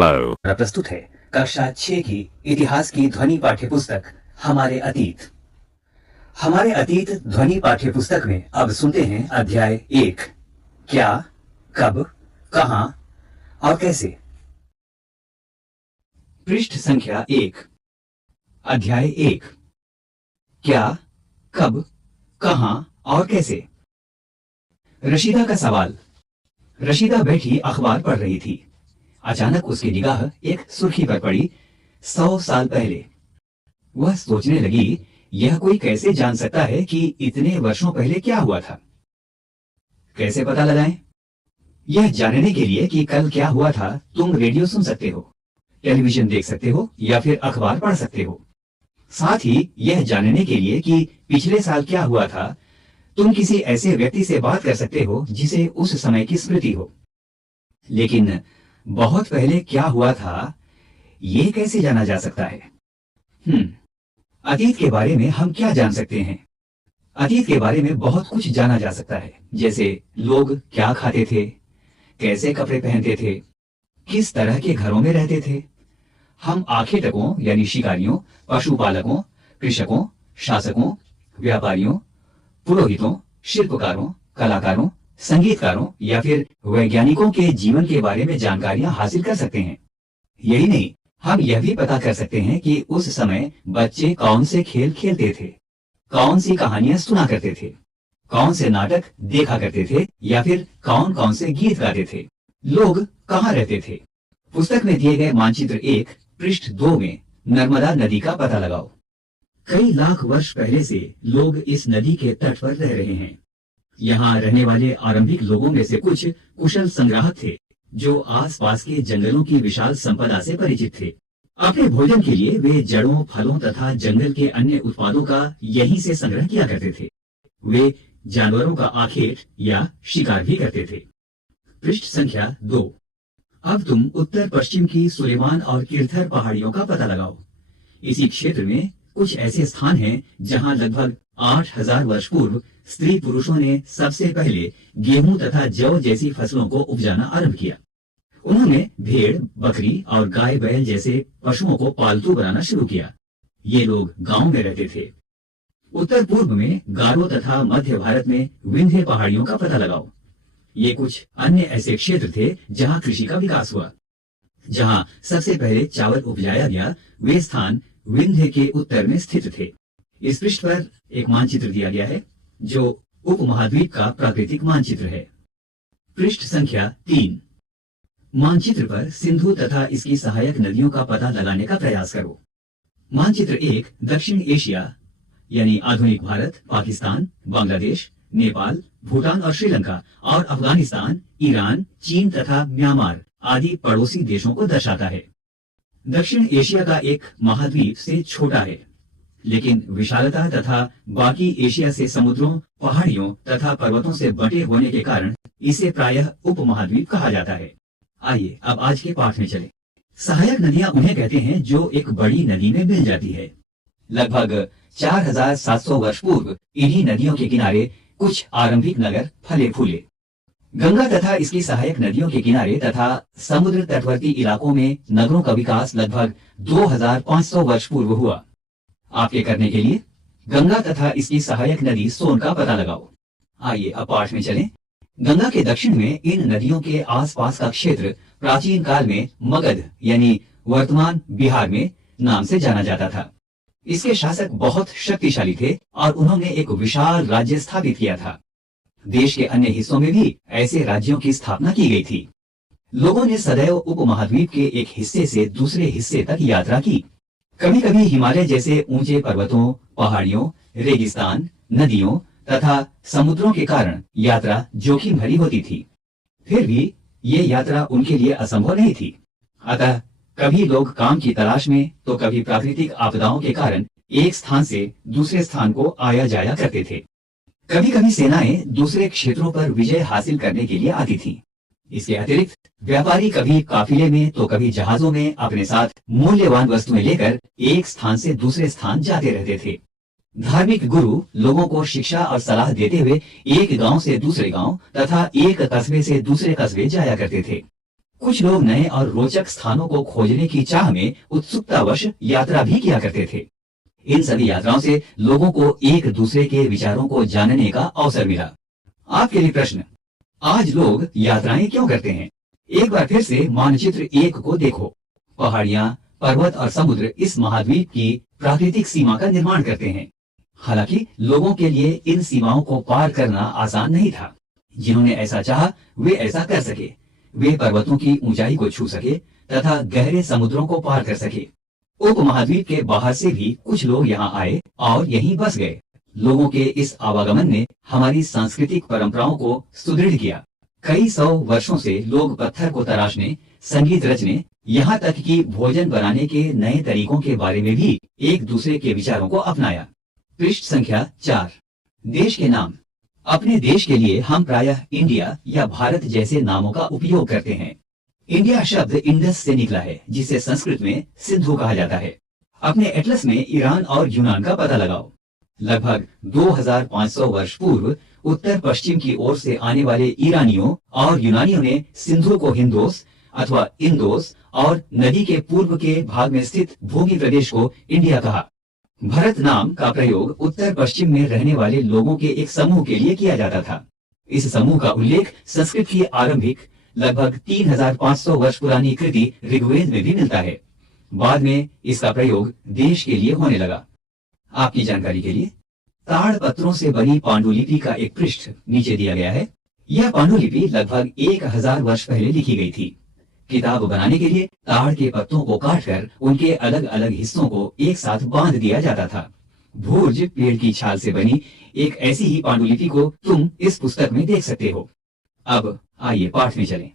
Hello. प्रस्तुत है कक्षा 6 की इतिहास की ध्वनि पाठ्य पुस्तक हमारे अतीत। हमारे अतीत ध्वनि पाठ्य पुस्तक में अब सुनते हैं अध्याय 1, क्या, कब, कहां और कैसे। पृष्ठ संख्या 1, अध्याय 1, क्या, कब, कहां और कैसे। रशीदा का सवाल। रशीदा बैठी अखबार पढ़ रही थी। अचानक उसकी निगाह एक सुर्खी पर पड़ी, 100 साल पहले। वह सोचने लगी, यह कोई कैसे जान सकता है कि इतने वर्षों पहले क्या हुआ था। कैसे पता लगाएं? यह जानने के लिए कि कल क्या हुआ था तुम रेडियो सुन सकते हो, टेलीविजन देख सकते हो या फिर अखबार पढ़ सकते हो। साथ ही यह जानने के लिए कि पिछले साल क्या हुआ था तुम किसी ऐसे व्यक्ति से बात कर सकते हो जिसे उस समय की स्मृति हो। लेकिन बहुत पहले क्या हुआ था ये कैसे जाना जा सकता है? अतीत के बारे में हम क्या जान सकते हैं? अतीत के बारे में बहुत कुछ जाना जा सकता है, जैसे लोग क्या खाते थे, कैसे कपड़े पहनते थे, किस तरह के घरों में रहते थे। हम आखेटकों यानी शिकारियों, पशुपालकों, कृषकों, शासकों, व्यापारियों, पुरोहितों, शिल्पकारों, कलाकारों, संगीतकारों या फिर वैज्ञानिकों के जीवन के बारे में जानकारियां हासिल कर सकते हैं। यही नहीं, हम यह भी पता कर सकते हैं कि उस समय बच्चे कौन से खेल खेलते थे, कौन सी कहानियां सुना करते थे, कौन से नाटक देखा करते थे या फिर कौन कौन से गीत गाते थे, लोग कहाँ रहते थे। पुस्तक में दिए गए मानचित्र 1 पृष्ठ 2 में नर्मदा नदी का पता लगाओ। कई लाख वर्ष पहले से लोग इस नदी के तट पर रह रहे हैं। यहाँ रहने वाले आरंभिक लोगों में से कुछ कुशल संग्राहक थे जो आसपास के जंगलों की विशाल संपदा से परिचित थे। अपने भोजन के लिए वे जड़ों, फलों तथा जंगल के अन्य उत्पादों का यहीं से संग्रह किया करते थे। वे जानवरों का आखेट या शिकार भी करते थे। पृष्ठ संख्या 2। अब तुम उत्तर पश्चिम की सुलेमान और किरथर पहाड़ियों का पता लगाओ। इसी क्षेत्र में कुछ ऐसे स्थान हैं जहां लगभग 8000 वर्ष पूर्व स्त्री पुरुषों ने सबसे पहले गेहूं तथा जौ जैसी फसलों को उपजाना आरंभ किया। उन्होंने भेड़, बकरी और गाय बैल जैसे पशुओं को पालतू बनाना शुरू किया। ये लोग गांव में रहते थे। उत्तर पूर्व में गारो तथा मध्य भारत में विंध्य पहाड़ियों का पता लगाओ। ये कुछ अन्य ऐसे क्षेत्र थे जहां कृषि का विकास हुआ। जहां सबसे पहले चावल उपजाया गया वे स्थान विंध्य के उत्तर में स्थित थे। इस पृष्ठ पर एक मानचित्र दिया गया है जो उपमहाद्वीप का प्राकृतिक मानचित्र है। पृष्ठ संख्या 3। मानचित्र पर सिंधु तथा इसकी सहायक नदियों का पता लगाने का प्रयास करो। मानचित्र 1 दक्षिण एशिया यानी आधुनिक भारत, पाकिस्तान, बांग्लादेश, नेपाल, भूटान और श्रीलंका और अफगानिस्तान, ईरान, चीन तथा म्यांमार आदि पड़ोसी देशों को दर्शाता है। दक्षिण एशिया का एक महाद्वीप से छोटा है, लेकिन विशालता तथा बाकी एशिया से समुद्रों, पहाड़ियों तथा पर्वतों से बटे होने के कारण इसे प्रायः उपमहाद्वीप कहा जाता है। आइए अब आज के पाठ में चलें। सहायक नदियां उन्हें कहते हैं जो एक बड़ी नदी में मिल जाती है। लगभग 4700 वर्ष पूर्व इन्हीं नदियों के किनारे कुछ आरंभिक नगर फले फूले। गंगा तथा इसकी सहायक नदियों के किनारे तथा समुद्र तटवर्ती इलाकों में नगरों का विकास लगभग 2500 वर्ष पूर्व हुआ। आपके करने के लिए गंगा तथा इसकी सहायक नदी सोन का पता लगाओ। आइए अब पाठ में चलें। गंगा के दक्षिण में इन नदियों के आसपास का क्षेत्र प्राचीन काल में मगध यानी वर्तमान बिहार में नाम से जाना जाता था। इसके शासक बहुत शक्तिशाली थे और उन्होंने एक विशाल राज्य स्थापित किया था। देश के अन्य हिस्सों में भी ऐसे राज्यों की स्थापना की गई थी। लोगों ने सदैव उपमहाद्वीप के एक हिस्से से दूसरे हिस्से तक यात्रा की। कभी कभी हिमालय जैसे ऊंचे पर्वतों, पहाड़ियों, रेगिस्तान, नदियों तथा समुद्रों के कारण यात्रा जोखिम भरी होती थी। फिर भी ये यात्रा उनके लिए असंभव नहीं थी। अतः कभी लोग काम की तलाश में तो कभी प्राकृतिक आपदाओं के कारण एक स्थान से दूसरे स्थान को आया जाया करते थे। कभी कभी सेनाएं दूसरे क्षेत्रों पर विजय हासिल करने के लिए आती थीं। इसके अतिरिक्त व्यापारी कभी काफिले में तो कभी जहाजों में अपने साथ मूल्यवान वस्तुएं लेकर एक स्थान से दूसरे स्थान जाते रहते थे। धार्मिक गुरु लोगों को शिक्षा और सलाह देते हुए एक गांव से दूसरे गांव तथा एक कस्बे से दूसरे कस्बे जाया करते थे। कुछ लोग नए और रोचक स्थानों को खोजने की चाह में उत्सुकतावश यात्रा भी किया करते थे। इन सभी यात्राओं से लोगों को एक दूसरे के विचारों को जानने का अवसर मिला। आपके लिए प्रश्न, आज लोग यात्राएं क्यों करते हैं? एक बार फिर से मानचित्र 1 को देखो। पहाड़ियां, पर्वत और समुद्र इस महाद्वीप की प्राकृतिक सीमा का निर्माण करते हैं। हालांकि लोगों के लिए इन सीमाओं को पार करना आसान नहीं था। जिन्होंने ऐसा चाहा वे ऐसा कर सके। वे पर्वतों की ऊंचाई को छू सके तथा गहरे समुद्रों को पार कर सके। उपमहाद्वीप के बाहर से भी कुछ लोग यहाँ आए और यहीं बस गए। लोगों के इस आवागमन ने हमारी सांस्कृतिक परंपराओं को सुदृढ़ किया। कई सौ वर्षों से लोग पत्थर को तराशने, संगीत रचने, यहाँ तक कि भोजन बनाने के नए तरीकों के बारे में भी एक दूसरे के विचारों को अपनाया। पृष्ठ संख्या 4। देश के नाम। अपने देश के लिए हम प्रायः इंडिया या भारत जैसे नामों का उपयोग करते हैं। इंडिया शब्द इंडस से निकला है, जिसे संस्कृत में सिंधु कहा जाता है। अपने एटलस में ईरान और यूनान का पता लगाओ। लगभग 2500 वर्ष पूर्व उत्तर पश्चिम की ओर से आने वाले ईरानियों और यूनानियों ने सिंधु को हिंदोस अथवा इंदोस और नदी के पूर्व के भाग में स्थित भूमि प्रदेश को इंडिया कहा। भरत नाम का प्रयोग उत्तर पश्चिम में रहने वाले लोगों के एक समूह के लिए किया जाता था। इस समूह का उल्लेख संस्कृत की आरंभिक लगभग 3500 वर्ष पुरानी कृति ऋग्वेद में भी मिलता है। बाद में इसका प्रयोग देश के लिए होने लगा। आपकी जानकारी के लिए ताड़ पत्रों से बनी पांडुलिपि का एक पृष्ठ नीचे दिया गया है। यह पांडुलिपि लगभग 1000 वर्ष पहले लिखी गई थी। किताब बनाने के लिए ताड़ के पत्तों को काटकर उनके अलग अलग हिस्सों को एक साथ बांध दिया जाता था। भूर्ज पेड़ की छाल से बनी एक ऐसी ही पांडुलिपि को तुम इस पुस्तक में देख सकते हो। अब आइए पाठ में चलें।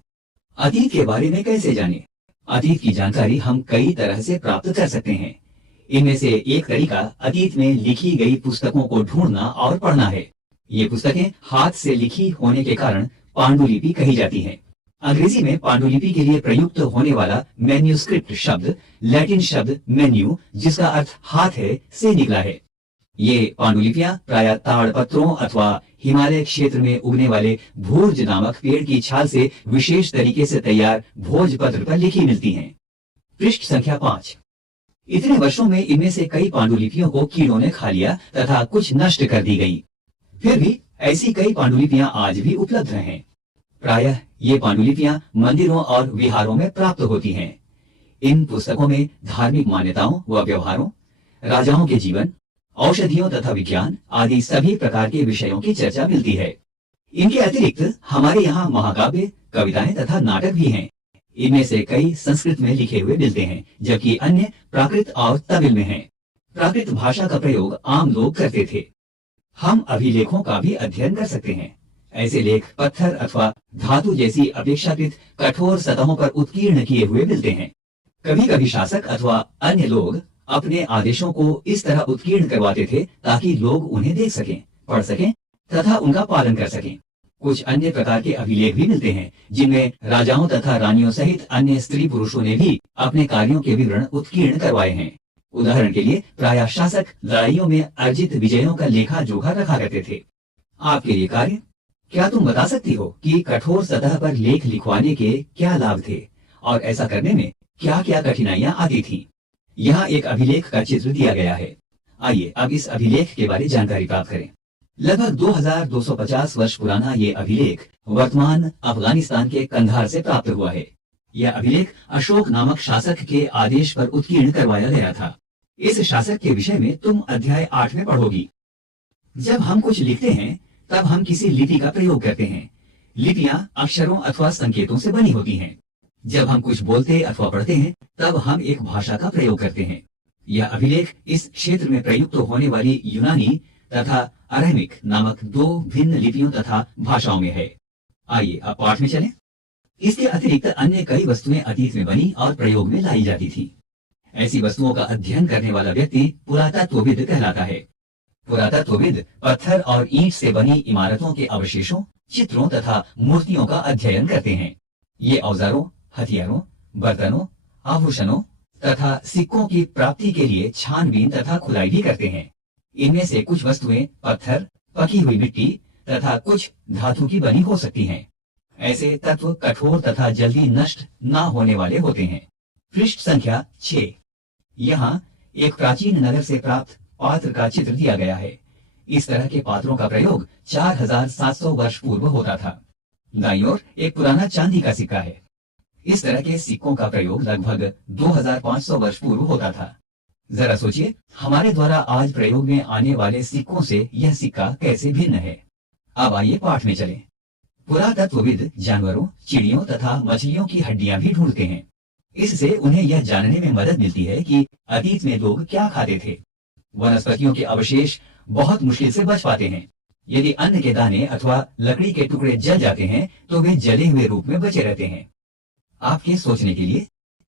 अतीत के बारे में कैसे जानें? अतीत की जानकारी हम कई तरह से प्राप्त कर सकते हैं। इनमें से एक तरीका अतीत में लिखी गई पुस्तकों को ढूंढना और पढ़ना है। ये पुस्तकें हाथ से लिखी होने के कारण पांडुलिपि कही जाती हैं। अंग्रेजी में पांडुलिपि के लिए प्रयुक्त होने वाला मैन्यूस्क्रिप्ट शब्द लैटिन शब्द मेन्यू, जिसका अर्थ हाथ है, से निकला है। ये पांडुलिपियां प्रायः ताड़ पत्रों अथवा हिमालय क्षेत्र में उगने वाले भूर्ज नामक पेड़ की छाल से विशेष तरीके से तैयार भोजपत्र पर लिखी मिलती हैं। पृष्ठ संख्या 5। इतने वर्षों में इनमें से कई पांडुलिपियों को कीड़ों ने खा लिया तथा कुछ नष्ट कर दी गई। फिर भी ऐसी कई पांडुलिपियां आज भी उपलब्ध हैं। प्रायः ये पांडुलिपियां मंदिरों और विहारों में प्राप्त होती हैं। इन पुस्तकों में धार्मिक मान्यताओं व व्यवहारों, राजाओं के जीवन, औषधियों तथा विज्ञान आदि सभी प्रकार के विषयों की चर्चा मिलती है। इनके अतिरिक्त हमारे यहाँ महाकाव्य, कविताएं तथा नाटक भी हैं। इनमें से कई संस्कृत में लिखे हुए मिलते हैं, जबकि अन्य प्राकृत और तमिल में हैं। प्राकृत भाषा का प्रयोग आम लोग करते थे। हम अभिलेखों का भी अध्ययन कर सकते हैं। ऐसे लेख पत्थर अथवा धातु जैसी अपेक्षाकृत कठोर सतहों पर उत्कीर्ण किए हुए मिलते हैं। कभी कभी शासक अथवा अन्य लोग अपने आदेशों को इस तरह उत्कीर्ण करवाते थे ताकि लोग उन्हें देख सकें, पढ़ सकें तथा उनका पालन कर सकें। कुछ अन्य प्रकार के अभिलेख भी मिलते हैं, जिनमें राजाओं तथा रानियों सहित अन्य स्त्री पुरुषों ने भी अपने कार्यों के विवरण उत्कीर्ण करवाए हैं। उदाहरण के लिए प्रायः शासक लड़ाइयों में अर्जित विजयों का लेखा जोखा रखा करते थे। आपके लिए कार्य, क्या तुम बता सकती हो कि कठोर सतह पर लेख लिखवाने के क्या लाभ थे और ऐसा करने में क्या क्या कठिनाइयां आती थी? यहाँ एक अभिलेख का चित्र दिया गया है। आइए अब इस अभिलेख के बारे जानकारी प्राप्त करें। लगभग 2250 वर्ष पुराना ये अभिलेख वर्तमान अफगानिस्तान के कंधार से प्राप्त हुआ है। यह अभिलेख अशोक नामक शासक के आदेश पर उत्कीर्ण करवाया गया था। इस शासक के विषय में तुम अध्याय 8 में पढ़ोगी। जब हम कुछ लिखते हैं तब हम किसी लिपि का प्रयोग करते हैं। लिपियां अक्षरों अथवा संकेतों से बनी होती हैं। जब हम कुछ बोलते अथवा पढ़ते हैं तब हम एक भाषा का प्रयोग करते हैं। यह अभिलेख इस क्षेत्र में प्रयुक्त होने वाली यूनानी तथा अरेमिक नामक दो भिन्न लिपियों तथा भाषाओं में है। आइए अब पाठ में चलें। इसके अतिरिक्त अन्य कई वस्तुएं अतीत में बनी और प्रयोग में लाई जाती थी। ऐसी वस्तुओं का अध्ययन करने वाला व्यक्ति पुरातत्वविद कहलाता है। पुरातत्वविद पत्थर और ईंट से बनी इमारतों के अवशेषों, चित्रों तथा मूर्तियों का अध्ययन करते हैं। ये औजारों, हथियारों, बर्तनों, आभूषणों तथा सिक्कों की प्राप्ति के लिए छानबीन तथा खुदाई भी करते हैं। इनमें से कुछ वस्तुएं पत्थर, पकी हुई मिट्टी तथा कुछ धातु की बनी हो सकती हैं। ऐसे तत्व कठोर तथा जल्दी नष्ट ना होने वाले होते हैं। पृष्ठ संख्या 6। यहाँ एक प्राचीन नगर से प्राप्त पात्र का चित्र दिया गया है। इस तरह के पात्रों का प्रयोग 4700 वर्ष पूर्व होता था। दाईं ओर एक पुराना चांदी का सिक्का है। इस तरह के सिक्कों का प्रयोग लगभग 2500 वर्ष पूर्व होता था। जरा सोचिए, हमारे द्वारा आज प्रयोग में आने वाले सिक्कों से यह सिक्का कैसे भिन्न है। अब आइए पाठ में चलें। पुरातत्वविद जानवरों, चिड़ियों तथा मछलियों की हड्डियां भी ढूंढते हैं। इससे उन्हें यह जानने में मदद मिलती है कि अतीत में लोग क्या खाते थे। वनस्पतियों के अवशेष बहुत मुश्किल से बच पाते हैं। यदि अन्न के दाने अथवा लकड़ी के टुकड़े जल जाते हैं तो वे जले हुए रूप में बचे रहते हैं। आपके सोचने के लिए,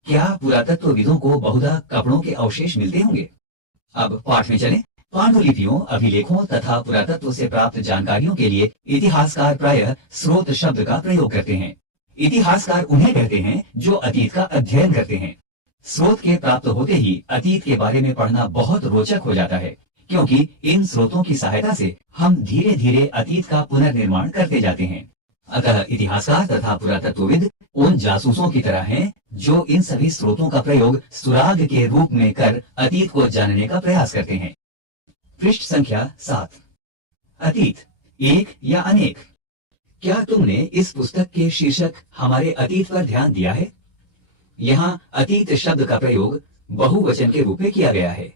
क्या पुरातत्वविदों को बहुधा कपड़ों के अवशेष मिलते होंगे? अब पाठ में चलें। पांडुलिपियों, अभिलेखों तथा पुरातत्व से प्राप्त जानकारियों के लिए इतिहासकार प्रायः स्रोत शब्द का प्रयोग करते हैं। इतिहासकार उन्हें कहते हैं जो अतीत का अध्ययन करते हैं। स्रोत के प्राप्त होते ही अतीत के बारे में पढ़ना बहुत रोचक हो जाता है, क्योंकि इन स्रोतों की सहायता से हम धीरे धीरे अतीत का पुनर्निर्माण करते जाते हैं। अतः इतिहासकार तथा पुरातत्वविद उन जासूसों की तरह हैं जो इन सभी स्रोतों का प्रयोग सुराग के रूप में कर अतीत को जानने का प्रयास करते हैं। पृष्ठ संख्या 7। अतीत, एक या अनेक। क्या तुमने इस पुस्तक के शीर्षक हमारे अतीत पर ध्यान दिया है? यहाँ अतीत शब्द का प्रयोग बहुवचन के रूप में किया गया है।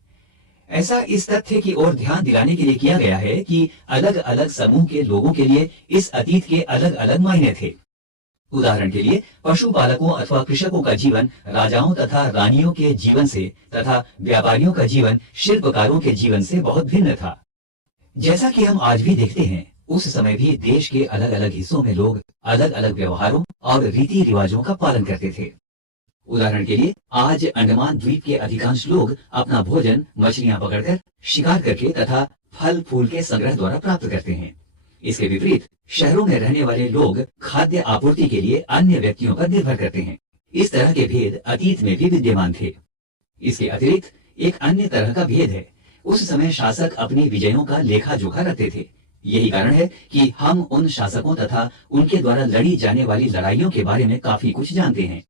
ऐसा इस तथ्य की ओर ध्यान दिलाने के लिए किया गया है कि अलग अलग समूह के लोगों के लिए इस अतीत के अलग अलग मायने थे। उदाहरण के लिए, पशुपालकों अथवा कृषकों का जीवन राजाओं तथा रानियों के जीवन से तथा व्यापारियों का जीवन शिल्पकारों के जीवन से बहुत भिन्न था। जैसा कि हम आज भी देखते हैं, उस समय भी देश के अलग अलग हिस्सों में लोग अलग अलग व्यवहारों और रीति रिवाजों का पालन करते थे। उदाहरण के लिए, आज अंडमान द्वीप के अधिकांश लोग अपना भोजन मछलियां पकड़कर, शिकार करके तथा फल फूल के संग्रह द्वारा प्राप्त करते हैं। इसके विपरीत शहरों में रहने वाले लोग खाद्य आपूर्ति के लिए अन्य व्यक्तियों पर निर्भर करते हैं। इस तरह के भेद अतीत में भी विद्यमान थे। इसके अतिरिक्त एक अन्य तरह का भेद है। उस समय शासक अपनी विजयों का लेखा जोखा रखते थे। यही कारण है कि हम उन शासकों तथा उनके द्वारा लड़ी जाने वाली लड़ाइयों के बारे में काफी कुछ जानते हैं,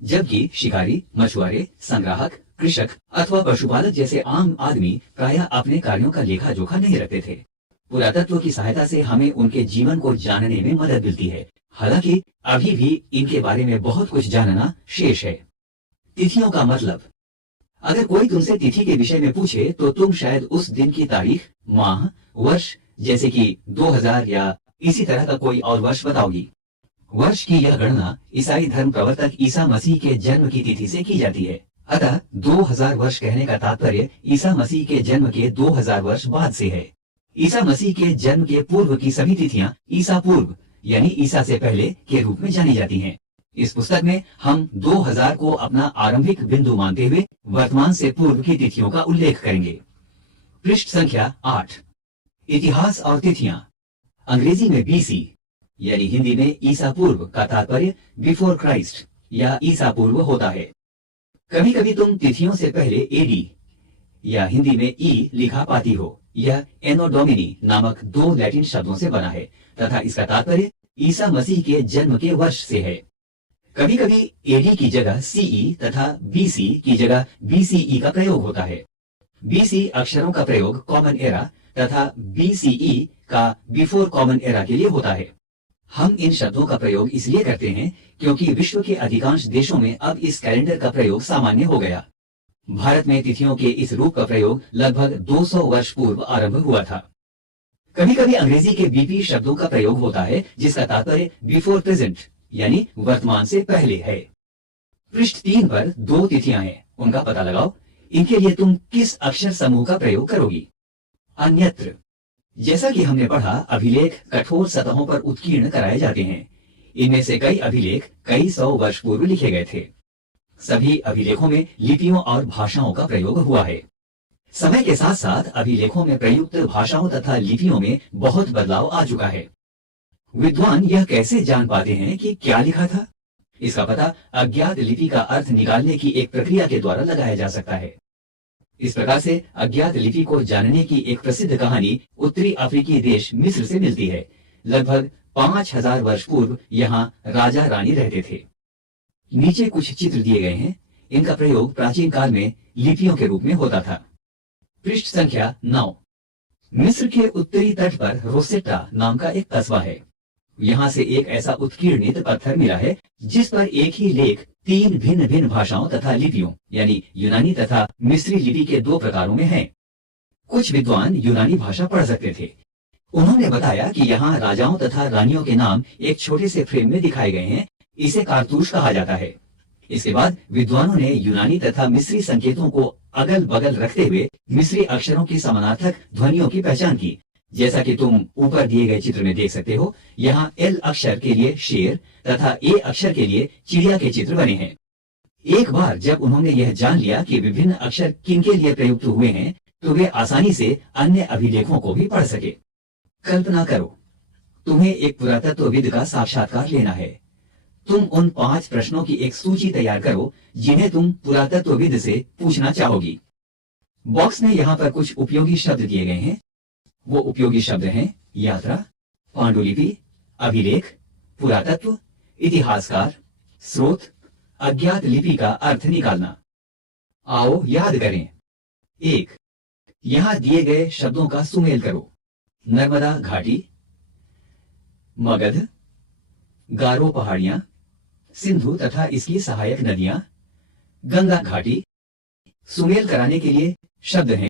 जबकि शिकारी, मछुआरे, संग्राहक, कृषक अथवा पशुपालक जैसे आम आदमी प्रायः अपने कार्यों का लेखा जोखा नहीं रखते थे। पुरातत्व की सहायता से हमें उनके जीवन को जानने में मदद मिलती है। हालांकि अभी भी इनके बारे में बहुत कुछ जानना शेष है। तिथियों का मतलब। अगर कोई तुमसे तिथि के विषय में पूछे तो तुम शायद उस दिन की तारीख, माह, वर्ष जैसे कि 2000 या इसी तरह का कोई और वर्ष बताओगी। वर्ष की यह गणना ईसाई धर्म प्रवर्तक ईसा मसीह के जन्म की तिथि से की जाती है। अतः 2000 वर्ष कहने का तात्पर्य ईसा मसीह के जन्म के 2000 वर्ष बाद से है। ईसा मसीह के जन्म के पूर्व की सभी तिथियां ईसा पूर्व यानी ईसा से पहले के रूप में जानी जाती हैं। इस पुस्तक में हम 2000 को अपना आरंभिक बिंदु मानते हुए वर्तमान से पूर्व की तिथियों का उल्लेख करेंगे। पृष्ठ संख्या 8। इतिहास और तिथियां। अंग्रेजी में बीसी यानी हिंदी में ईसा पूर्व का तात्पर्य बिफोर क्राइस्ट या ईसा पूर्व होता है। कभी कभी तुम तिथियों से पहले एडी या हिंदी में ई लिखा पाती हो। यह एनो डोमिनी नामक 2 लैटिन शब्दों से बना है तथा इसका तात्पर्य ईसा मसीह के जन्म के वर्ष से है। कभी कभी एडी की जगह सीई तथा बीसी की जगह बीसीई का प्रयोग होता है। बीसी अक्षरों का प्रयोग कॉमन एरा तथा बीसीई का बिफोर कॉमन एरा के लिए होता है। हम इन शब्दों का प्रयोग इसलिए करते हैं क्योंकि विश्व के अधिकांश देशों में अब इस कैलेंडर का प्रयोग सामान्य हो गया। भारत में तिथियों के इस रूप का प्रयोग लगभग 200 वर्ष पूर्व आरंभ हुआ था। कभी कभी अंग्रेजी के बीपी शब्दों का प्रयोग होता है जिसका तात्पर्य बिफोर प्रेजेंट यानी वर्तमान से पहले है। पृष्ठ 3 पर 2 तिथियां हैं, उनका पता लगाओ। इनके लिए तुम किस अक्षर समूह का प्रयोग करोगी? अन्यत्र। जैसा कि हमने पढ़ा, अभिलेख कठोर सतहों पर उत्कीर्ण कराए जाते हैं। इनमें से कई अभिलेख कई 100 वर्ष पूर्व लिखे गए थे। सभी अभिलेखों में लिपियों और भाषाओं का प्रयोग हुआ है। समय के साथ साथ अभिलेखों में प्रयुक्त भाषाओं तथा लिपियों में बहुत बदलाव आ चुका है। विद्वान यह कैसे जान पाते हैं कि क्या लिखा था? इसका पता अज्ञात लिपि का अर्थ निकालने की एक प्रक्रिया के द्वारा लगाया जा सकता है। इस प्रकार से अज्ञात लिपि को जानने की एक प्रसिद्ध कहानी उत्तरी अफ्रीकी देश मिस्र से मिलती है। लगभग 5000 वर्ष पूर्व यहाँ राजा रानी रहते थे। नीचे कुछ चित्र दिए गए हैं। इनका प्रयोग प्राचीन काल में लिपियों के रूप में होता था। पृष्ठ संख्या 9। मिस्र के उत्तरी तट पर रोसेटा नाम का एक कस्बा है। यहाँ से एक ऐसा उत्कीर्णित पत्थर मिला है जिस पर एक ही लेख 3 भिन्न भिन्न भाषाओं तथा लिपियों यानी यूनानी तथा मिस्री लिपि के 2 प्रकारों में है। कुछ विद्वान यूनानी भाषा पढ़ सकते थे। उन्होंने बताया कि यहाँ राजाओं तथा रानियों के नाम एक छोटे से फ्रेम में दिखाए गए हैं। इसे कारतूस कहा जाता है। इसके बाद विद्वानों ने यूनानी तथा मिस्री संकेतों को अगल बगल रखते हुए मिस्री अक्षरों की समानार्थक ध्वनियों की पहचान की। जैसा कि तुम ऊपर दिए गए चित्र में देख सकते हो, यहाँ एल अक्षर के लिए शेर तथा ए अक्षर के लिए चिड़िया के चित्र बने हैं। एक बार जब उन्होंने यह जान लिया कि विभिन्न अक्षर किनके लिए प्रयुक्त हुए हैं, तो वे आसानी से अन्य अभिलेखों को भी पढ़ सके। कल्पना करो, तुम्हें एक पुरातत्वविद का साक्षात्कार लेना है। तुम उन 5 प्रश्नों की एक सूची तैयार करो जिन्हें तुम पुरातत्वविद से पूछना चाहोगी। बॉक्स में यहाँ पर कुछ उपयोगी शब्द दिए गए हैं। वो उपयोगी शब्द हैं यात्रा, पांडुलिपि, अभिलेख, पुरातत्व, इतिहासकार, स्रोत, अज्ञात लिपि का अर्थ निकालना। आओ याद करें। 1। यहाँ दिए गए शब्दों का सुमेल करो। नर्मदा घाटी, मगध, गारो पहाड़ियां, सिंधु तथा इसकी सहायक नदियां, गंगा घाटी। सुमेल कराने के लिए शब्द हैं